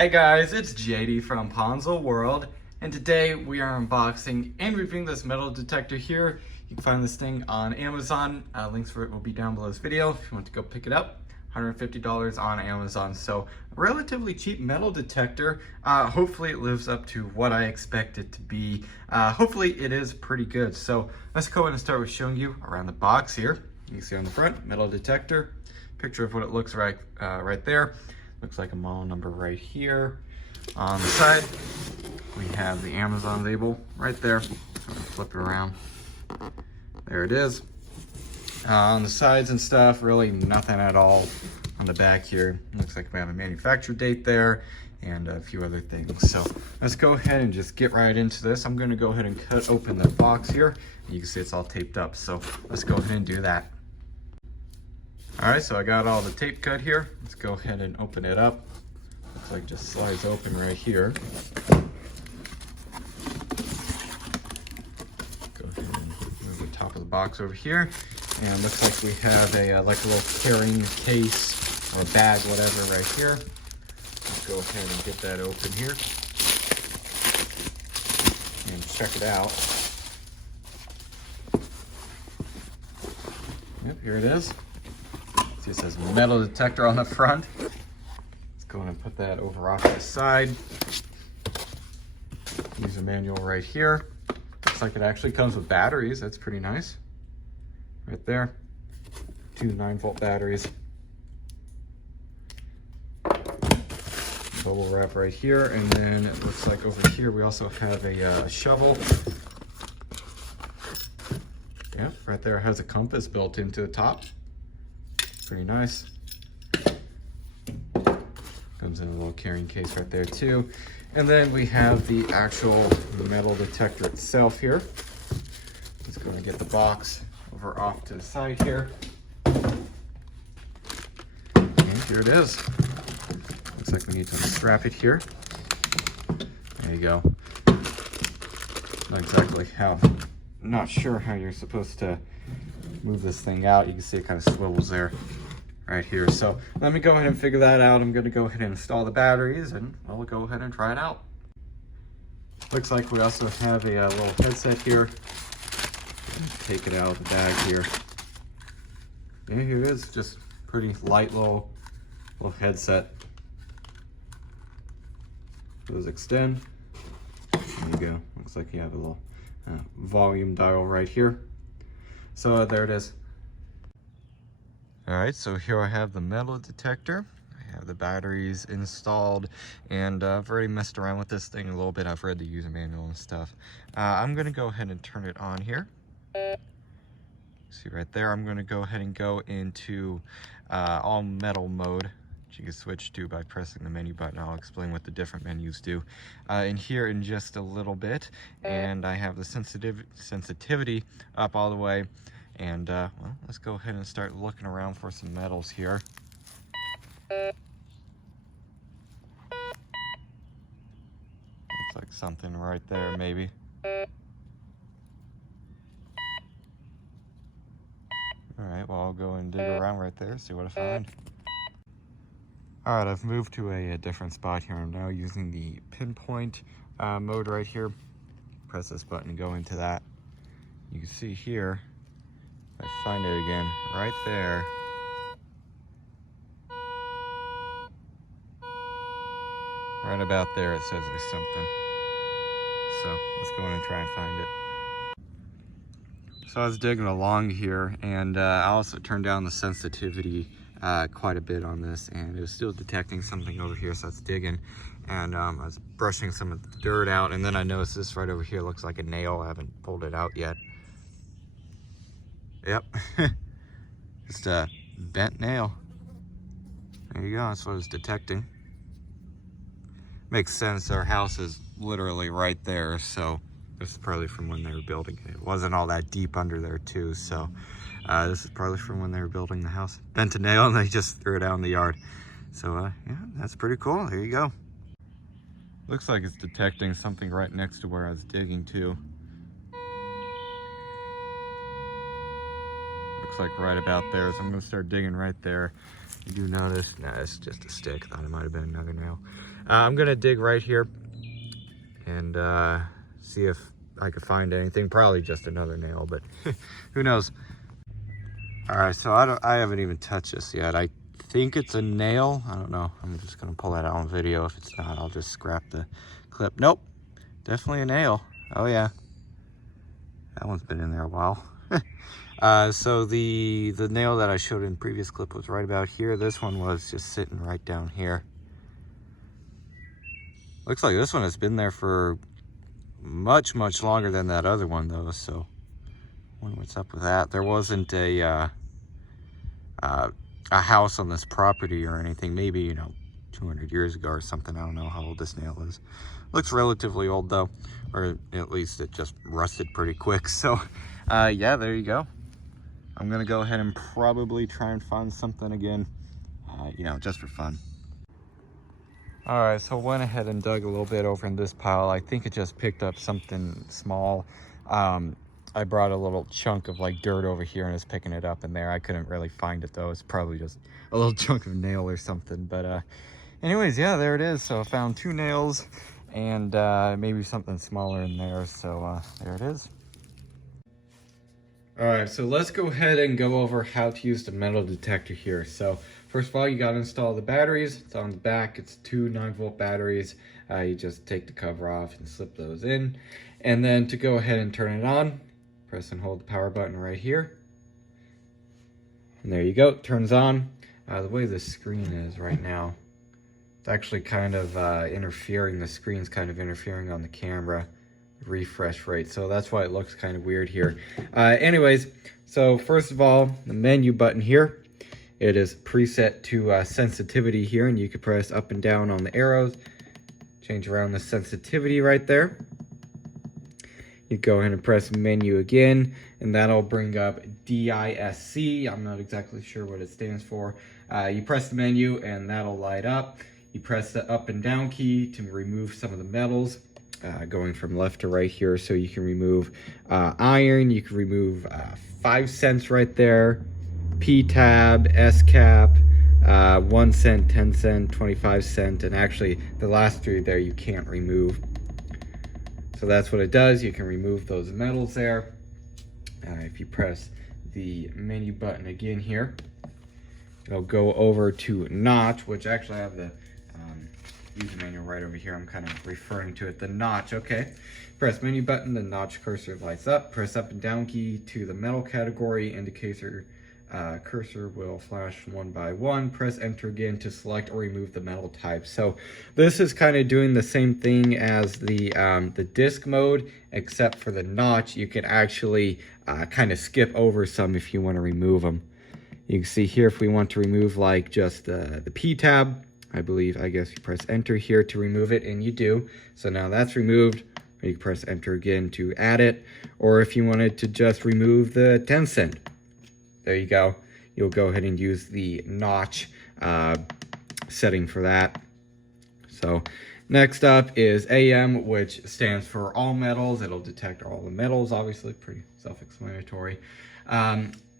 Hey guys, it's JD from Ponzel World, and today we are unboxing and reviewing this metal detector here. You can find this thing on Amazon. Links for it will be down below this video if you want to go pick it up. $150 on Amazon, so a relatively cheap metal detector. Hopefully it lives up to what I expect it to be. Hopefully it is pretty good. So let's go ahead and start with showing you around the box here. You can see on the front, metal detector, picture of what it looks like right there. Looks like a model number right here. On the side, we have the Amazon label right there. Flip it around. There it is. On the sides and stuff, really nothing at all on the back here. Looks like we have a manufacture date there and a few other things. So let's go ahead and just get right into this. I'm gonna go ahead and cut open the box here. You can see it's all taped up. So let's go ahead and do that. All right, so I got all the tape cut here. Let's go ahead and open it up. Looks like it just slides open right here. Go ahead and move the top of the box over here. And looks like we have a like a little carrying case or bag, whatever, right here. Let's go ahead and get that open here and check it out. Yep, here it is. See, it says metal detector on the front. Let's go ahead and put that over off to the side. User manual right here. Looks like it actually comes with batteries. That's pretty nice. Right there. Two 9-volt batteries. Bubble wrap right here. And then it looks like over here we also have a shovel. Yep, right there has a compass built into the top. Pretty nice. Comes in a little carrying case right there too. And then we have the actual metal detector itself here. Let's go and get the box over off to the side here. And here it is. Looks like we need to unstrap it here. There you go. Not sure how you're supposed to move this thing out. You can see it kind of swivels there right here. So let me go ahead and figure that out. I'm going to go ahead and install the batteries and we'll go ahead and try it out. Looks like we also have a little headset here. Take it out of the bag here. And here it is, just pretty light little headset. Those extend. There you go. Looks like you have a little volume dial right here. So there it is. All right, so here I have the metal detector. I have the batteries installed, and I've already messed around with this thing a little bit. I've read the user manual and stuff. I'm gonna go ahead and turn it on here. See right there, I'm gonna go ahead and go into all metal mode, which you can switch to by pressing the menu button. I'll explain what the different menus do in here in just a little bit. And I have the sensitivity up all the way. And well, let's go ahead and start looking around for some metals here. Looks like something right there, maybe. All right, well, I'll go and dig around right there, see what I find. All right, I've moved to a different spot here. I'm now using the pinpoint mode right here. Press this button and go into that. You can see here, if I find it again, right there. Right about there, it says there's something. So let's go in and try and find it. So I was digging along here, and I also turned down the sensitivity quite a bit on this, and it was still detecting something over here, so it's digging. And I was brushing some of the dirt out, and then I noticed this right over here looks like a nail. I haven't pulled it out yet. Yep, just a bent nail. There you go, that's what I was detecting. Makes sense, our house is literally right there, so this is probably from when they were building it. It wasn't all that deep under there too, so this is probably from when they were building the house. Bent a nail and they just threw it out in the yard. So yeah, that's pretty cool, there you go. Looks like it's detecting something right next to where I was digging too. looks like right about there. So I'm gonna start digging right there. You do notice, nah, it's just a stick. I thought it might have been another nail. I'm gonna dig right here and see if I could find anything. Probably just another nail, but who knows? All right, so I haven't even touched this yet. I think it's a nail. I don't know. I'm just gonna pull that out on video. If it's not, I'll just scrap the clip. Nope, definitely a nail. Oh yeah, that one's been in there a while. So the nail that I showed in the previous clip was right about here. This one was just sitting right down here. Looks like this one has been there for much longer than that other one though. So I wonder what's up with that. There wasn't a house on this property or anything. Maybe, you know, 200 years ago or something. I don't know how old this nail is. Looks relatively old though, or at least it just rusted pretty quick. So yeah, there you go. I'm gonna go ahead and probably try and find something again, you know, just for fun. All right, so I went ahead and dug a little bit over in this pile. I think it just picked up something small. I brought a little chunk of like dirt over here and was picking it up in there. I couldn't really find it though. It's probably just a little chunk of nail or something. But anyways, yeah, there it is. So I found 2 nails and maybe something smaller in there. So there it is. All right, so let's go ahead and go over how to use the metal detector here. So first of all, you got to install the batteries. It's on the back. It's 2 9-volt batteries. You just take the cover off and slip those in. And then to go ahead and turn it on, press and hold the power button right here. And there you go, it turns on. The way the screen is right now, it's actually kind of interfering. The screen's kind of interfering on the camera refresh rate, so that's why it looks kind of weird here. Anyways, so first of all, the menu button here, it is preset to sensitivity here, and you can press up and down on the arrows, change around the sensitivity right there. You go ahead and press menu again, and that'll bring up DISC. I'm not exactly sure what it stands for. You press the menu and that'll light up. You press the up and down key to remove some of the metals, going from left to right here. So you can remove iron, you can remove 5 cents right there, P-tab, S-cap, 1 cent, 10 cent, 25 cent, and actually the last 3 there you can't remove. So that's what it does. You can remove those metals there. If you press the menu button again here, it'll go over to notch, which actually I have the user manual right over here. I'm kind of referring to it. The notch, okay. Press menu button, the notch cursor lights up. Press up and down key to the metal category. Indicator cursor will flash 1 by 1. Press enter again to select or remove the metal type. So this is kind of doing the same thing as the disc mode, except for the notch. You can actually kind of skip over some if you want to remove them. You can see here if we want to remove like just the P tab, I guess you press enter here to remove it, and you do. So now that's removed. You can press enter again to add it, or if you wanted to just remove the 10 cent. There you go. You'll go ahead and use the notch setting for that. So next up is AM, which stands for all metals. It'll detect all the metals, obviously, pretty self-explanatory.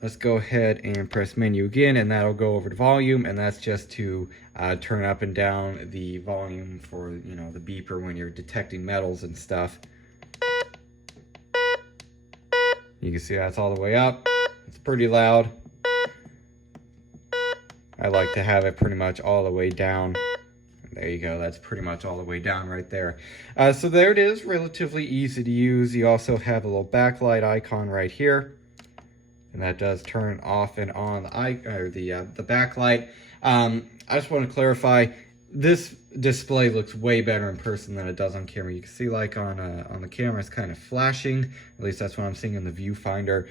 Let's go ahead and press menu again, and that'll go over to volume, and that's just to turn up and down the volume for, you know, the beeper when you're detecting metals and stuff. You can see that's all the way up. It's pretty loud. I like to have it pretty much all the way down. There you go, that's pretty much all the way down right there. So there it is, relatively easy to use. You also have a little backlight icon right here, and that does turn off and on the backlight. I just want to clarify, this display looks way better in person than it does on camera. You can see like on the camera it's kind of flashing, at least that's what I'm seeing in the viewfinder.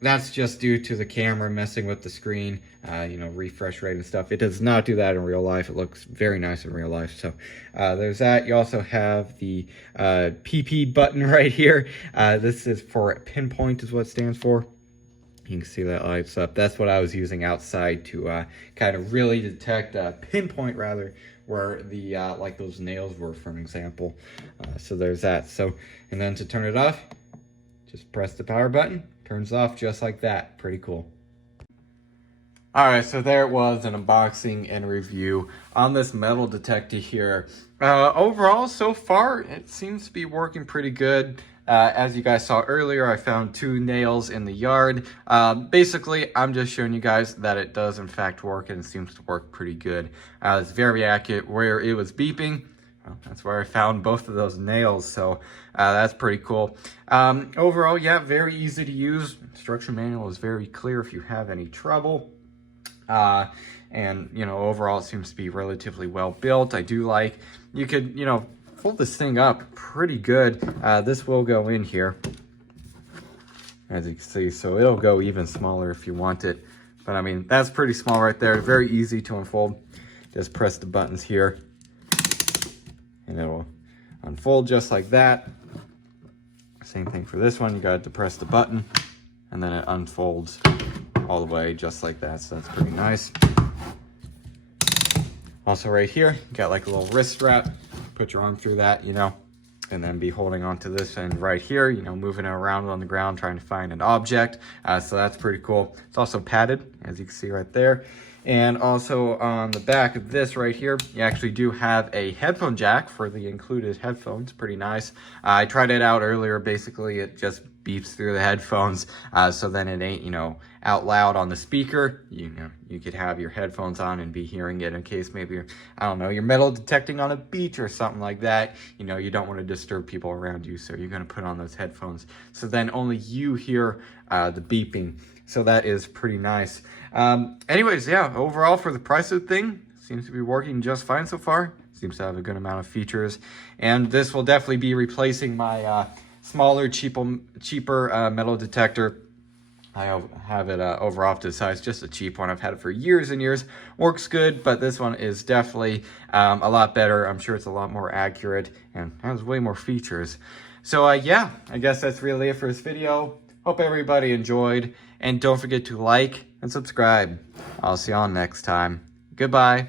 That's just due to the camera messing with the screen, you know, refresh rate and stuff. It does not do that in real life. It looks very nice in real life. So there's that. You also have the PP button right here. This is for pinpoint is what it stands for. You can see that lights up. That's what I was using outside to kind of really detect, pinpoint rather, where the like those nails were, for an example. So there's that. So, and then to turn it off, just press the power button turns off just like that. Pretty cool. Alright, so there it was, an unboxing and review on this metal detector here. Overall, so far, it seems to be working pretty good. As you guys saw earlier, I found 2 nails in the yard. Basically, I'm just showing you guys that it does in fact work, and it seems to work pretty good. It's very accurate. Where it was beeping, well, that's where I found both of those nails, so that's pretty cool. Overall, yeah, very easy to use. Instruction manual is very clear if you have any trouble. And, you know, overall it seems to be relatively well built. I do like, you could, you know, fold this thing up pretty good. This will go in here, as you can see, so it'll go even smaller if you want it. But I mean, that's pretty small right there. Very easy to unfold. Just press the buttons here, and it'll unfold just like that. Same thing for this one. You got to press the button, and then it unfolds all the way just like that, so that's pretty nice. Also right here, you got like a little wrist strap. Put your arm through that, you know, and then be holding onto this end right here, you know, moving it around on the ground, trying to find an object. So that's pretty cool. It's also padded, as you can see right there. And also on the back of this right here, you actually do have a headphone jack for the included headphones. Pretty nice. I tried it out earlier. Basically, it just beeps through the headphones, so then it ain't, you know, out loud on the speaker. You know, you could have your headphones on and be hearing it in case maybe you're, I don't know, you're metal detecting on a beach or something like that. You know, you don't want to disturb people around you, so you're going to put on those headphones, so then only you hear the beeping. So that is pretty nice. Anyways, yeah, overall for the price of the thing, seems to be working just fine so far. Seems to have a good amount of features, and this will definitely be replacing my smaller, cheaper metal detector. I have it over off to the side. It's just a cheap one. I've had it for years and years. Works good, but this one is definitely a lot better. I'm sure it's a lot more accurate and has way more features. So yeah, I guess that's really it for this video. Hope everybody enjoyed, and don't forget to like and subscribe. I'll see you all next time. Goodbye.